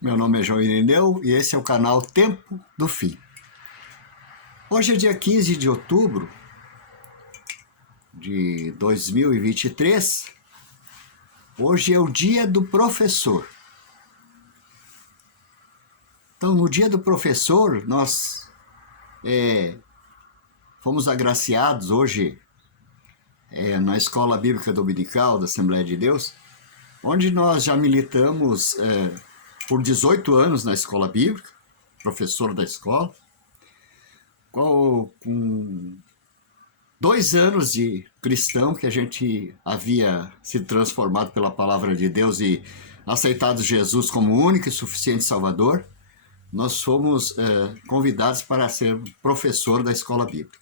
Meu nome é João Irineu e esse é o canal Tempo do Fim. Hoje é dia 15 de outubro de 2023. Hoje é o dia do professor. Então, no dia do professor, nós fomos agraciados hoje na Escola Bíblica Dominical da Assembleia de Deus, onde nós já militamos por 18 anos na Escola Bíblica, professor da escola, com 2 anos de cristão, que a gente havia sido transformado pela palavra de Deus e aceitado Jesus como único e suficiente Salvador. Nós fomos convidados para ser professor da escola bíblica.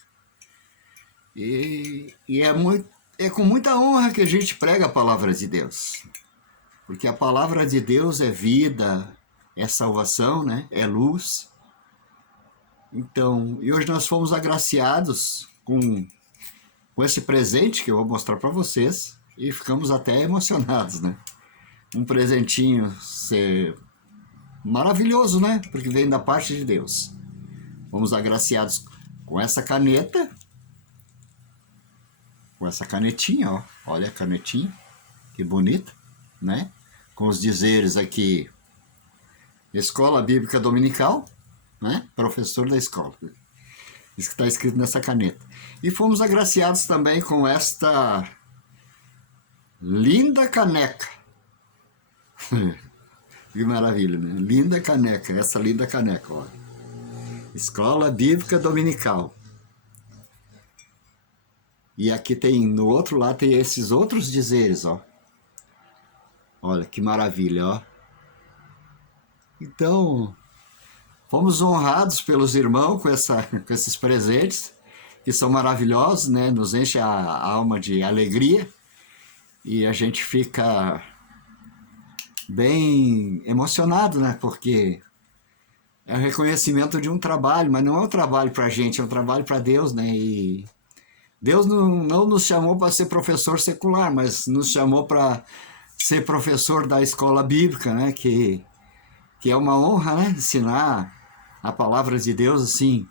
E é com muita honra que a gente prega a palavra de Deus, porque a palavra de Deus é vida, é salvação, né? É luz. Então, e hoje nós fomos agraciados com esse presente que eu vou mostrar para vocês e ficamos até emocionados, né? Um presentinho maravilhoso, né? Porque vem da parte de Deus. Fomos agraciados com essa caneta, com essa canetinha, ó. Olha a canetinha, que bonita, né? Com os dizeres aqui: Escola Bíblica Dominical, né? Professor da escola. Isso que está escrito nessa caneta. E fomos agraciados também com esta linda caneca. Que maravilha, né? Linda caneca, essa linda caneca, olha. Escola Bíblica Dominical. E aqui tem, no outro lado, tem esses outros dizeres, ó. Olha, que maravilha, ó. Então, fomos honrados pelos irmãos com esses presentes, que são maravilhosos, né? Nos enche a alma de alegria e a gente fica bem emocionado, né? Porque é o reconhecimento de um trabalho, mas não é um trabalho para a gente, é um trabalho para Deus, né? E Deus não nos chamou para ser professor secular, mas nos chamou para ser professor da escola bíblica, né? Que é uma honra, né? Ensinar a palavra de Deus, assim,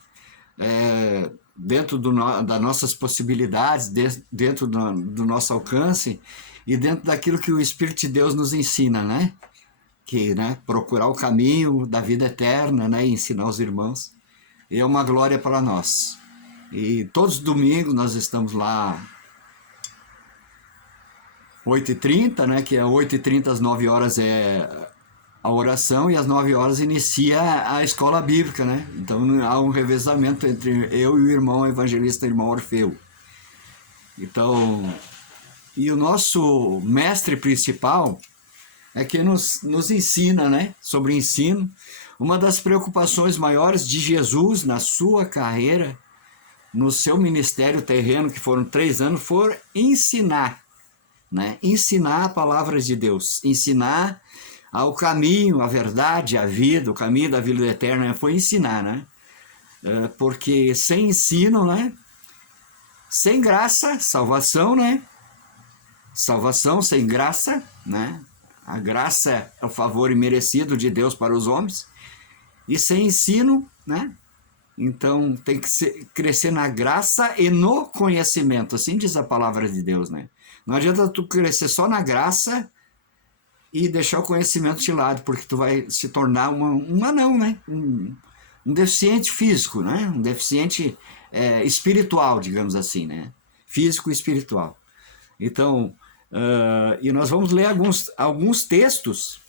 dentro das nossas possibilidades, dentro do nosso alcance e dentro daquilo que o Espírito de Deus nos ensina, né? Que, né, procurar o caminho da vida eterna, né, e ensinar os irmãos. E é uma glória para nós. E todos os domingos nós estamos lá 8h30, né, que é 8h30 às 9 horas é a oração e às 9 horas inicia a escola bíblica, né? Então há um revezamento entre eu e o irmão evangelista, irmão Orfeu. Então, e o nosso mestre principal é que nos ensina, né, sobre ensino. Uma das preocupações maiores de Jesus na sua carreira, no seu ministério terreno, que foram 3 anos, foi ensinar, né? Ensinar a palavra de Deus, ensinar ao caminho, a verdade, a vida, o caminho da vida eterna, foi ensinar, né? Porque sem ensino, né? Sem graça, salvação, né? Salvação sem graça, né? A graça é o favor imerecido de Deus para os homens. E sem ensino, né? Então tem que crescer na graça e no conhecimento. Assim diz a palavra de Deus, né? Não adianta tu crescer só na graça e deixar o conhecimento de lado, porque tu vai se tornar um anão, né? Um deficiente físico, né? Um deficiente espiritual, digamos assim, né? Físico e espiritual. Então, e nós vamos ler alguns textos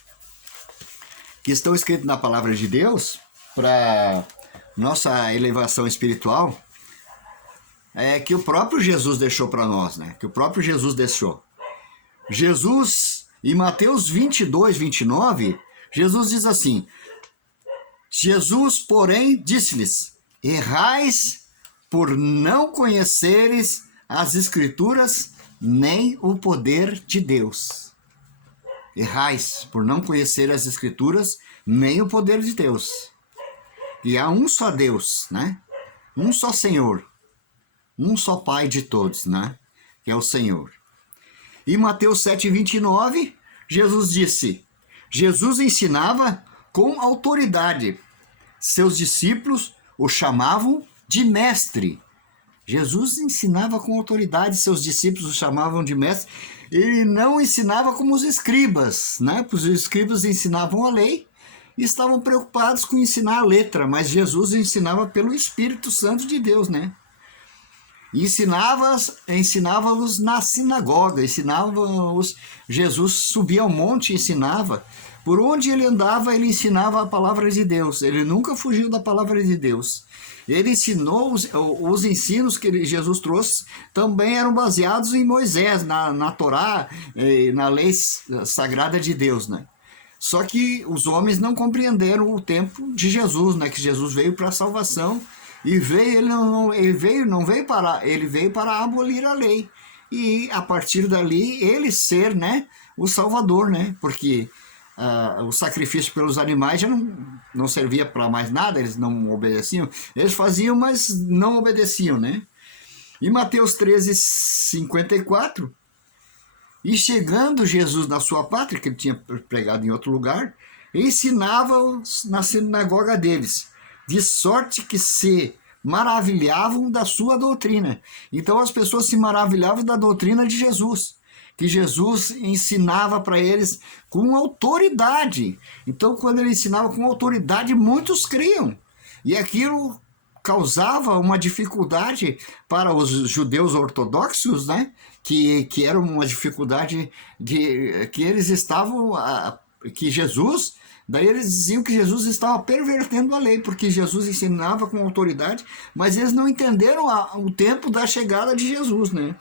que estão escritos na palavra de Deus para nossa elevação espiritual, que o próprio Jesus deixou para nós, né? Que o próprio Jesus deixou. Jesus, em Mateus 22, 29, Jesus diz assim: Jesus, porém, disse-lhes: errais por não conheceres as Escrituras nem o poder de Deus. Errais por não conhecer as Escrituras nem o poder de Deus. E há um só Deus, né? Um só Senhor, um só Pai de todos, né? Que é o Senhor. E Mateus 7, 29, Jesus disse: Jesus ensinava com autoridade. Seus discípulos o chamavam de mestre. Jesus ensinava com autoridade, seus discípulos o chamavam de mestre. Ele não ensinava como os escribas, né? Pois os escribas ensinavam a lei e estavam preocupados com ensinar a letra, mas Jesus ensinava pelo Espírito Santo de Deus, né? Ensinava-os na sinagoga, Jesus subia ao monte e ensinava. Por onde ele andava, ele ensinava a palavra de Deus. Ele nunca fugiu da palavra de Deus. Ele ensinou, os ensinos que Jesus trouxe também eram baseados em Moisés, na Torá, na lei sagrada de Deus, né? Só que os homens não compreenderam o tempo de Jesus, né? Que Jesus veio para a salvação e ele veio para abolir a lei. E a partir dali ele ser, né, o Salvador, né? Porque o sacrifício pelos animais já não servia para mais nada, eles não obedeciam. Eles faziam, mas não obedeciam, né? Em Mateus 13:54, e chegando Jesus na sua pátria, que ele tinha pregado em outro lugar, ensinava-os na sinagoga deles, de sorte que se maravilhavam da sua doutrina. Então as pessoas se maravilhavam da doutrina de Jesus, que Jesus ensinava para eles com autoridade. Então, quando ele ensinava com autoridade, muitos criam. E aquilo causava uma dificuldade para os judeus ortodoxos, né? Que era uma dificuldade que eles estavam... que Jesus... Daí eles diziam que Jesus estava pervertendo a lei, porque Jesus ensinava com autoridade, mas eles não entenderam o tempo da chegada de Jesus, né?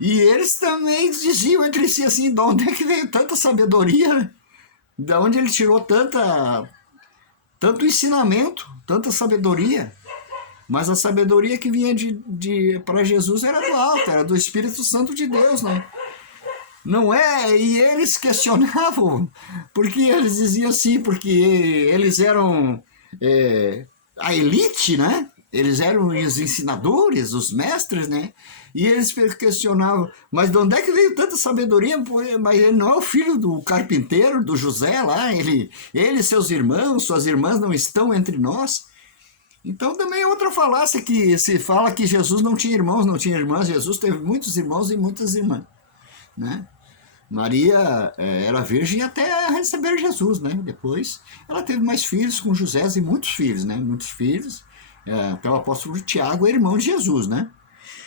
E eles também diziam entre si assim, de onde é que veio tanta sabedoria, né? De onde ele tirou tanto ensinamento, tanta sabedoria. Mas a sabedoria que vinha para Jesus era do alto, era do Espírito Santo de Deus, né? Não é? E eles questionavam, porque eles diziam assim, porque eles eram a elite, né? Eles eram os ensinadores, os mestres, né? E eles questionavam, mas de onde é que veio tanta sabedoria? Mas ele não é o filho do carpinteiro, do José lá? Ele e seus irmãos, suas irmãs não estão entre nós? Então também é outra falácia que se fala que Jesus não tinha irmãos, não tinha irmãs. Jesus teve muitos irmãos e muitas irmãs, né? Maria era virgem até receber Jesus, né? Depois ela teve mais filhos com José e muitos filhos, né? Muitos filhos. Até o apóstolo Tiago é irmão de Jesus, né?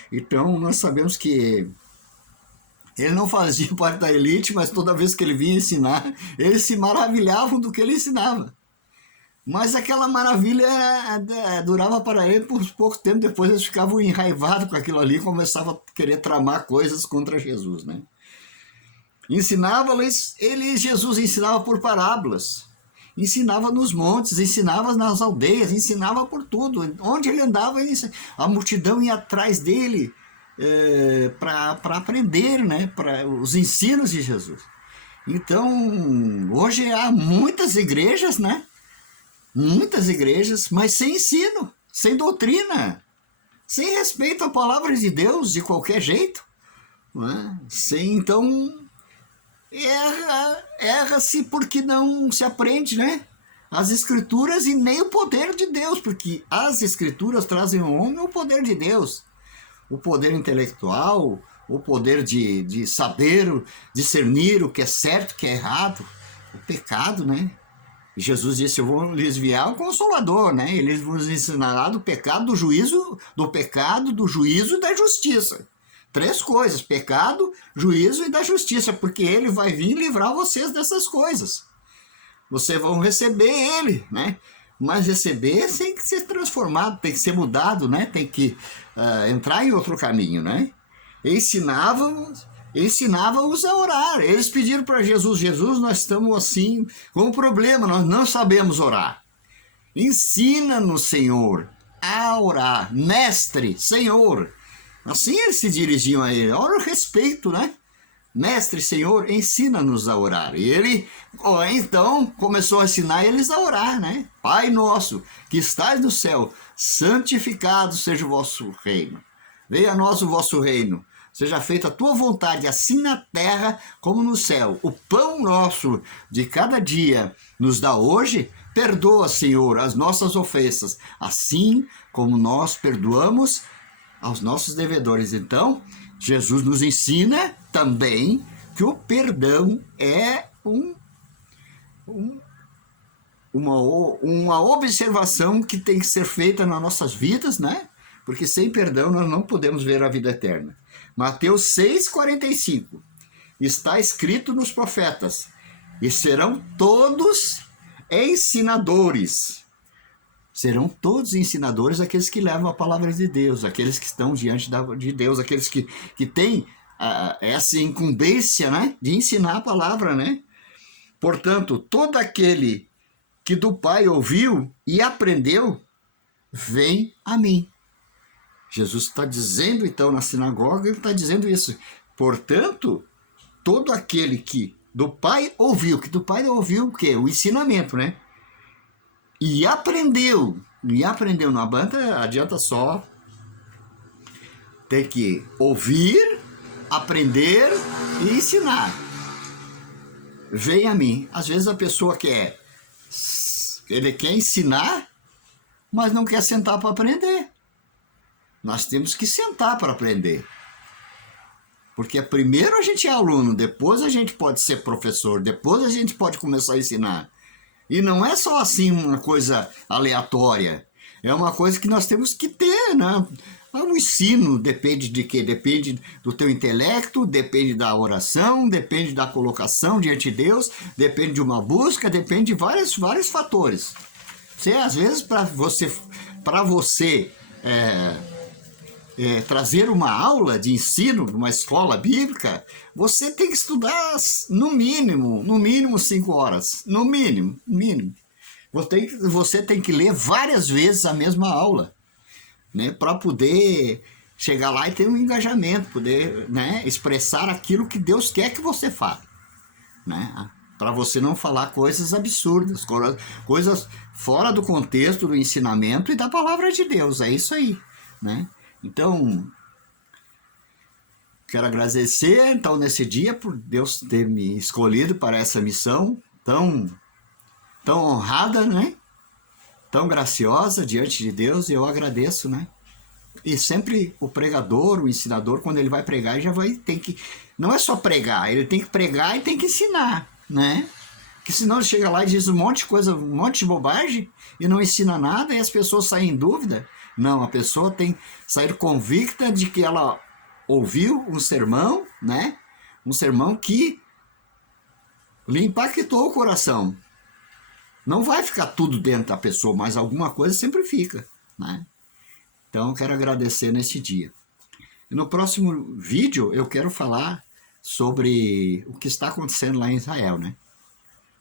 Então nós sabemos que ele não fazia parte da elite, mas toda vez que ele vinha ensinar, eles se maravilhavam do que ele ensinava. Mas aquela maravilha durava para ele por pouco tempo, depois eles ficavam enraivados com aquilo ali e começavam a querer tramar coisas contra Jesus, né? Ensinava-lhes, Jesus ensinava por parábolas, ensinava nos montes, ensinava nas aldeias, ensinava por tudo. Onde ele andava, a multidão ia atrás dele para aprender, né, para os ensinos de Jesus. Então, hoje há muitas igrejas, né? Muitas igrejas, mas sem ensino, sem doutrina, sem respeito à palavra de Deus de qualquer jeito, né? Então... erra-se porque não se aprende, né? As escrituras e nem o poder de Deus, porque as escrituras trazem ao homem o poder de Deus, o poder intelectual, o poder de saber, discernir o que é certo, o que é errado, o pecado, né? Jesus disse, eu vou lhes enviar o Consolador, né? Ele vos ensinará do pecado, do juízo, e da justiça. 3 coisas, pecado, juízo e da justiça, porque ele vai vir livrar vocês dessas coisas. Vocês vão receber ele, né? Mas receber tem que ser transformado, tem que ser mudado, né? Tem que entrar em outro caminho, né? Ensinava-os a orar. Eles pediram para Jesus, nós estamos assim com um problema, nós não sabemos orar. Ensina-nos, Senhor, a orar. Mestre, Senhor. Assim eles se dirigiam a ele, olha o respeito, né? Mestre, Senhor, ensina-nos a orar. E ele, então, começou a ensinar eles a orar, né? Pai nosso, que estás no céu, santificado seja o vosso reino. Venha a nós o vosso reino. seja feita a tua vontade, assim na terra como no céu. O pão nosso de cada dia nos dá hoje. Perdoa, Senhor, as nossas ofensas, assim como nós perdoamos aos nossos devedores. Então, Jesus nos ensina também que o perdão é uma observação que tem que ser feita nas nossas vidas, né? Porque sem perdão nós não podemos ver a vida eterna. Mateus 6,45. Está escrito nos profetas: e serão todos ensinadores. Serão todos ensinadores aqueles que levam a palavra de Deus, aqueles que estão diante de Deus, aqueles que têm essa incumbência, né, de ensinar a palavra, né? Portanto, todo aquele que do Pai ouviu e aprendeu, vem a mim. Jesus está dizendo, então, na sinagoga, ele está dizendo isso. Portanto, todo aquele que do Pai ouviu o quê? O ensinamento, né? E aprendeu. Não adianta só ter que ouvir, aprender e ensinar. Vem a mim. Às vezes a pessoa ele quer ensinar, mas não quer sentar para aprender. Nós temos que sentar para aprender. Porque primeiro a gente é aluno, depois a gente pode ser professor, depois a gente pode começar a ensinar. E não é só assim uma coisa aleatória. É uma coisa que nós temos que ter, né? O ensino depende de quê? Depende do teu intelecto, depende da oração, depende da colocação diante de Deus, depende de uma busca, depende de vários fatores. Às vezes, para você trazer uma aula de ensino numa escola bíblica, você tem que estudar no mínimo 5 horas. No mínimo. Você tem que ler várias vezes a mesma aula, né, para poder chegar lá e ter um engajamento, poder, né, expressar aquilo que Deus quer que você fale, né, para você não falar coisas absurdas, coisas fora do contexto do ensinamento e da palavra de Deus. É isso aí, né? Então, quero agradecer, então, nesse dia, por Deus ter me escolhido para essa missão tão honrada, né? Tão graciosa diante de Deus, e eu agradeço, né? E sempre o pregador, o ensinador, quando ele vai pregar, ele já tem que... Não é só pregar, ele tem que pregar e tem que ensinar, né? Porque senão ele chega lá e diz um monte de coisa, um monte de bobagem, e não ensina nada, e as pessoas saem em dúvida. Não, a pessoa tem que sair convicta de que ela ouviu um sermão, né? Um sermão que lhe impactou o coração. Não vai ficar tudo dentro da pessoa, mas alguma coisa sempre fica, né? Então, eu quero agradecer nesse dia. E no próximo vídeo, eu quero falar sobre o que está acontecendo lá em Israel, né?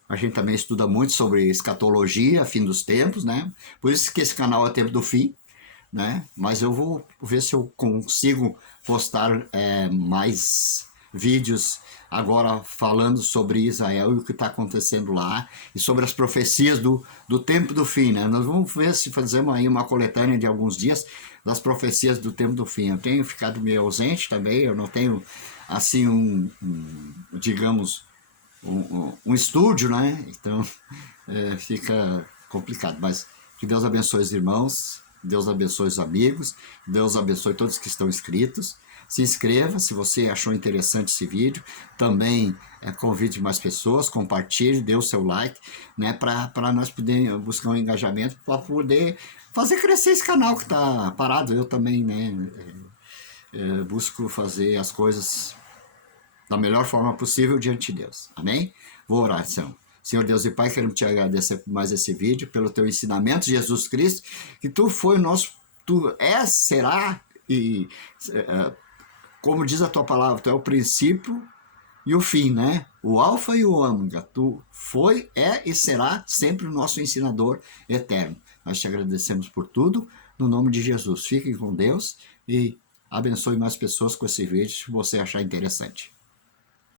A gente também estuda muito sobre escatologia, fim dos tempos, né? Por isso que esse canal é Tempo do Fim, né? Mas eu vou ver se eu consigo postar mais vídeos agora falando sobre Israel e o que está acontecendo lá, e sobre as profecias do tempo do fim, né? Nós vamos ver se fazemos aí uma coletânea de alguns dias das profecias do tempo do fim. Eu tenho ficado meio ausente também, eu não tenho assim digamos, um estúdio, né? Então fica complicado, mas que Deus abençoe os irmãos, Deus abençoe os amigos, Deus abençoe todos que estão inscritos. Se inscreva se você achou interessante esse vídeo. Também convide mais pessoas, compartilhe, dê o seu like, né, para nós podermos buscar um engajamento, para poder fazer crescer esse canal que está parado. Eu também, né, busco fazer as coisas da melhor forma possível diante de Deus. Amém? Vou orar, então. Senhor Deus e Pai, queremos te agradecer por mais esse vídeo, pelo teu ensinamento, Jesus Cristo, que tu foi o nosso, tu és, será, e como diz a tua palavra, tu é o princípio e o fim, né? O alfa e o ômega. Tu foi, é e será sempre o nosso ensinador eterno. Nós te agradecemos por tudo, no nome de Jesus. Fiquem com Deus e abençoe mais pessoas com esse vídeo, se você achar interessante.